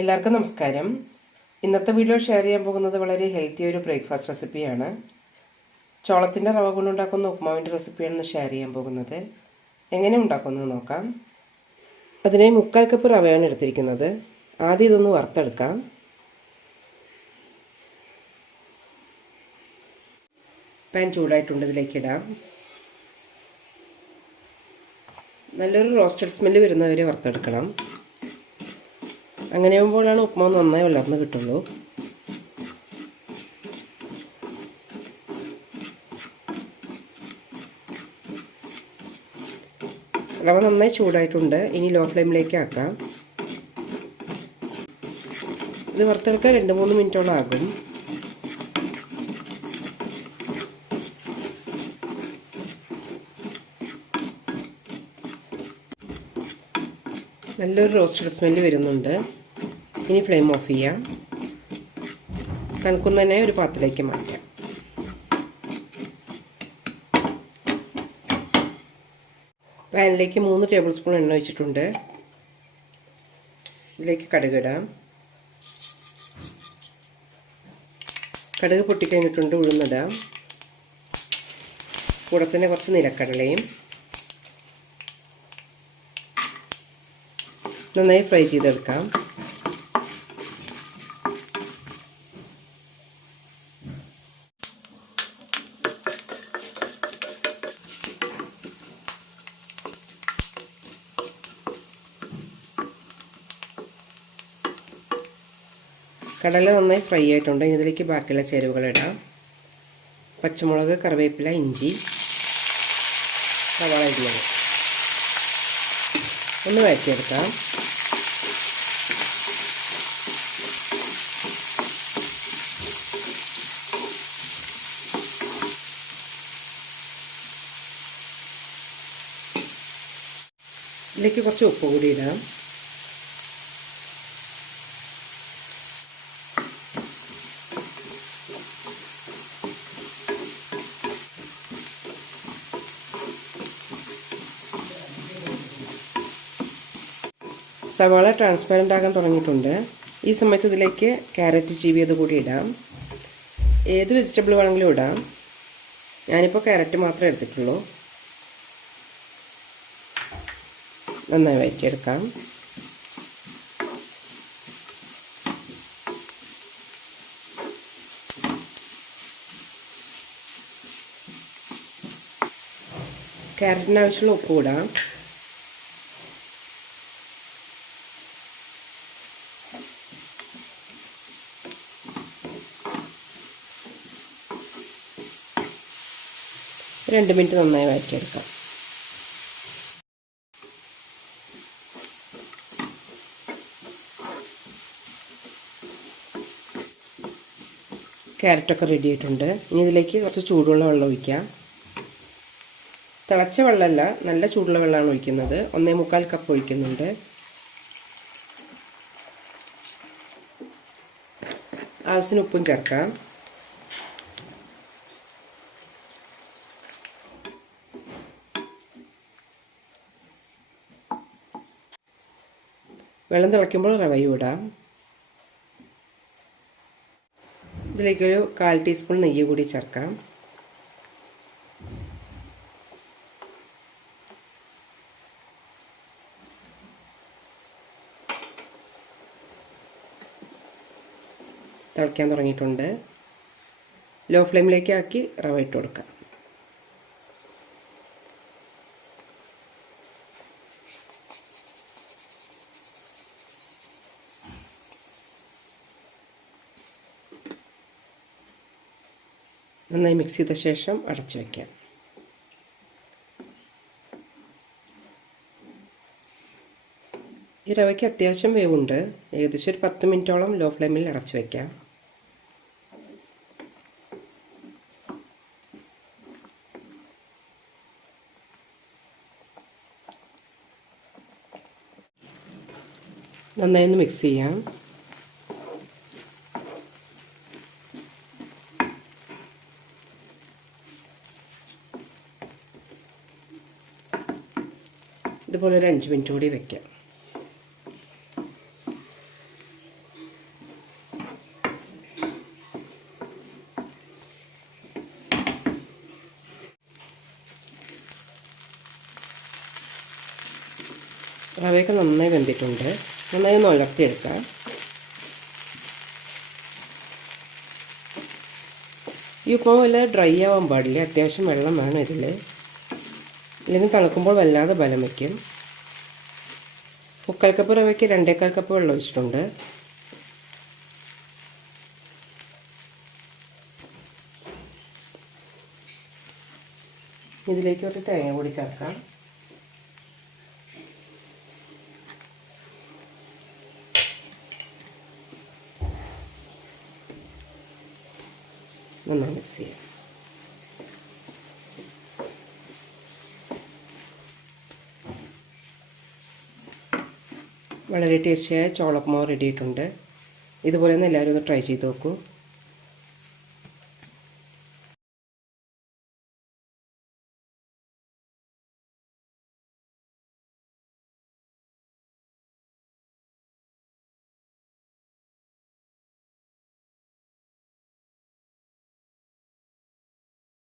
എല്ലാവർക്കും നമസ്കാരം. ഇന്നത്തെ വീഡിയോ ഷെയർ ചെയ്യാൻ പോകുന്നത് വളരെ ഹെൽത്തി ഒരു ബ്രേക്ക്ഫാസ്റ്റ് റെസിപ്പിയാണ്. ചോളത്തിൻ്റെ റവ കൊണ്ടുണ്ടാക്കുന്ന ഉപ്മാവിൻ്റെ റെസിപ്പിയാണ് ഷെയർ ചെയ്യാൻ പോകുന്നത്. എങ്ങനെ ഉണ്ടാക്കുന്നത് നോക്കാം. അതിനെ 3/4 കപ്പ് റവയാണ് എടുത്തിരിക്കുന്നത്. ആദ്യം ഇതൊന്ന് വറുത്തെടുക്കാം. പാൻ ചൂടായിട്ടുണ്ട്, ഇതിലേക്ക് ഇടാം. നല്ലൊരു റോസ്റ്റഡ് സ്മെല്ല് വരുന്നവരെ വറുത്തെടുക്കണം. അങ്ങനെ ആകുമ്പോഴാണ് ഉപ്മാവ് നന്നായി വളർന്ന് കിട്ടുള്ളൂ. റവ നന്നായി ചൂടായിട്ടുണ്ട്. ഇനി ലോ ഫ്ലെയിമിലേക്ക് ആക്കാം. ഇത് വറുത്തെടുക്കാൻ 2-3 മിനിറ്റോളം ആകും. നല്ലൊരു റോസ്റ്റഡ് സ്മെല്ല് വരുന്നുണ്ട്. ഇനി ഫ്ലെയിം ഓഫ് ചെയ്യാം. തണുക്കുന്നതിനെ ഒരു പാത്രത്തിലേക്ക് മാറ്റാം. പാനിലേക്ക് 3 ടേബിൾ സ്പൂൺ എണ്ണ ഒഴിച്ചിട്ടുണ്ട്. ഇതിലേക്ക് കടുക് ഇടാം. കടുക് പൊട്ടിക്കഴിഞ്ഞിട്ടുണ്ട്. ഉഴുന്നിടാം. കൂടെ തന്നെ കുറച്ച് നിലക്കടലയും. നന്നായി ഫ്രൈ ചെയ്തെടുക്കാം. കടല നന്നായി ഫ്രൈ ആയിട്ടുണ്ട്. ഇനി ഇതിലേക്ക് ബാക്കിയുള്ള ചേരുവകൾ ഇടാം. പച്ചമുളക്, കറിവേപ്പില, ഇഞ്ചി, സവാള ഇടുന്നത് ഒന്ന് വഴറ്റിയെടുക്കാം. ഇതിലേക്ക് കുറച്ച് ഉപ്പ് കൂടി ഇടാം. സവാള ട്രാൻസ്പാരൻ്റ് ആകാൻ തുടങ്ങിയിട്ടുണ്ട്. ഈ സമയത്ത് ഇതിലേക്ക് ക്യാരറ്റ് ചീവിയത് കൂടി ഇടാം. ഏത് വെജിറ്റബിൾ വേണമെങ്കിലും ഇടാം. ഞാനിപ്പോൾ ക്യാരറ്റ് മാത്രമേ എടുത്തിട്ടുള്ളൂ. നന്നായി വഴറ്റിയെടുക്കാം. ക്യാരറ്റിന് ആവശ്യമുള്ള ഉപ്പ് ഇടാം. രണ്ട് മിനിറ്റ് നന്നായി വഴറ്റിയെടുക്കാം. ക്യാരറ്റൊക്കെ റെഡി ആയിട്ടുണ്ട്. ഇനി ഇതിലേക്ക് കുറച്ച് ചൂടുള്ള വെള്ളം ഒഴിക്കാം. തിളച്ച വെള്ളമല്ല, നല്ല ചൂടുള്ള വെള്ളമാണ് ഒഴിക്കുന്നത്. 1.25 കപ്പ് ഒഴിക്കുന്നുണ്ട്. ആവശ്യത്തിന് ഉപ്പും ചേർക്കാം. വെള്ളം തിളയ്ക്കുമ്പോൾ റവയും ഇടാം. ഇതിലേക്കൊരു 1/4 ടീസ്പൂൺ നെയ്യ് കൂടി ചേർക്കാം. തിളയ്ക്കാൻ തുടങ്ങിയിട്ടുണ്ട്. ലോ ഫ്ലെയിമിലേക്ക് ആക്കി റവ ഇട്ട് കൊടുക്കാം. നന്നായി മിക്സ് ചെയ്ത ശേഷം അടച്ചു വയ്ക്കാം. ഈ റവയ്ക്ക് അത്യാവശ്യം വേവുണ്ട്. ഏകദേശം ഒരു 10 മിനിറ്റോളം ലോ ഫ്ലെയിമിൽ അടച്ചു വയ്ക്കാം. നന്നായി ഒന്ന് മിക്സ് ചെയ്യാം. ഇതുപോലെ ഒരു 5 മിനിറ്റ് കൂടി വയ്ക്കാം. റവയൊക്കെ നന്നായി വെന്തിട്ടുണ്ട്. നന്നായി ഒന്ന് ഉലർത്തിയെടുക്കാം. ഈ ഉപ്പുമാവ് വല്ലാതെ ഡ്രൈ ആവാൻ പാടില്ല. അത്യാവശ്യം വെള്ളം വേണം ഇതിൽ, ഇല്ലെങ്കിൽ തണുക്കുമ്പോൾ വല്ലാതെ ബലം വയ്ക്കും. 3/4 കപ്പ് റവയ്ക്ക് 2/4 കപ്പ് വെള്ളം ഒഴിച്ചിട്ടുണ്ട്. ഇതിലേക്ക് കുറച്ച് തേങ്ങ കൂടി ചേർക്കാം. നന്നായി മിക്സ് ചെയ്യാം. വളരെ ടേസ്റ്റിയായ ചോളപ്പുമാവ് റെഡി ആയിട്ടുണ്ട്. ഇതുപോലെ ഒന്ന് എല്ലാവരും ഒന്ന് ട്രൈ ചെയ്ത് നോക്കൂ.